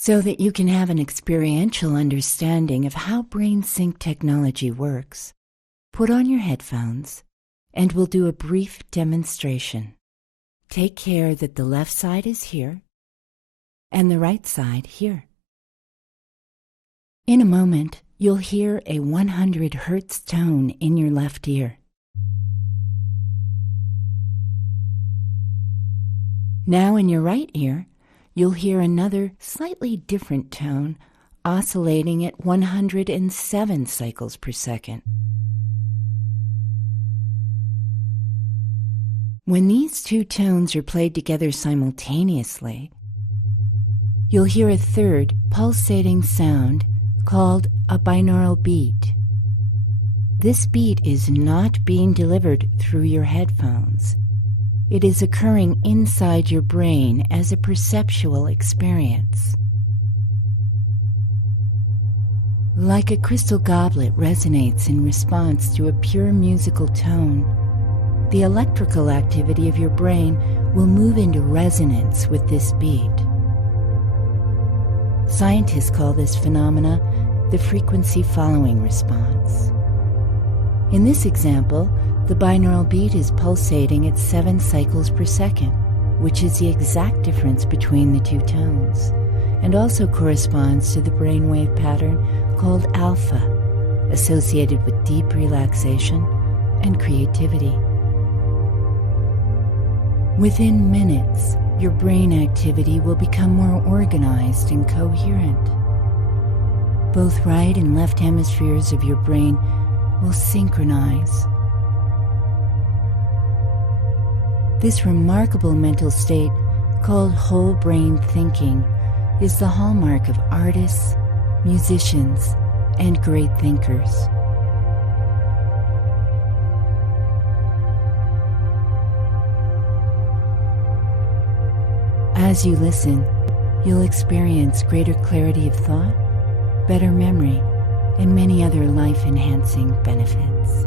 So that you can have an experiential understanding of how brain sync technology works, put on your headphones and we'll do a brief demonstration. Take care that the left side is here and the right side here. In a moment, you'll hear a 100 Hz tone in your left ear. Now in your right ear, you'll hear another slightly different tone oscillating at 107 cycles per second. When these two tones are played together simultaneously, you'll hear a third pulsating sound called a binaural beat. This beat is not being delivered through your headphones. It is occurring inside your brain as a perceptual experience. Like a crystal goblet resonates in response to a pure musical tone, the electrical activity of your brain will move into resonance with this beat. Scientists call this phenomena the frequency following response. In this example, the binaural beat is pulsating at 7 cycles per second, which is the exact difference between the two tones, and also corresponds to the brainwave pattern called alpha, associated with deep relaxation and creativity. Within minutes, your brain activity will become more organized and coherent. Both right and left hemispheres of your brain will synchronize. This remarkable mental state, called whole brain thinking, is the hallmark of artists, musicians, and great thinkers. As you listen, you'll experience greater clarity of thought, better memory, and many other life-enhancing benefits.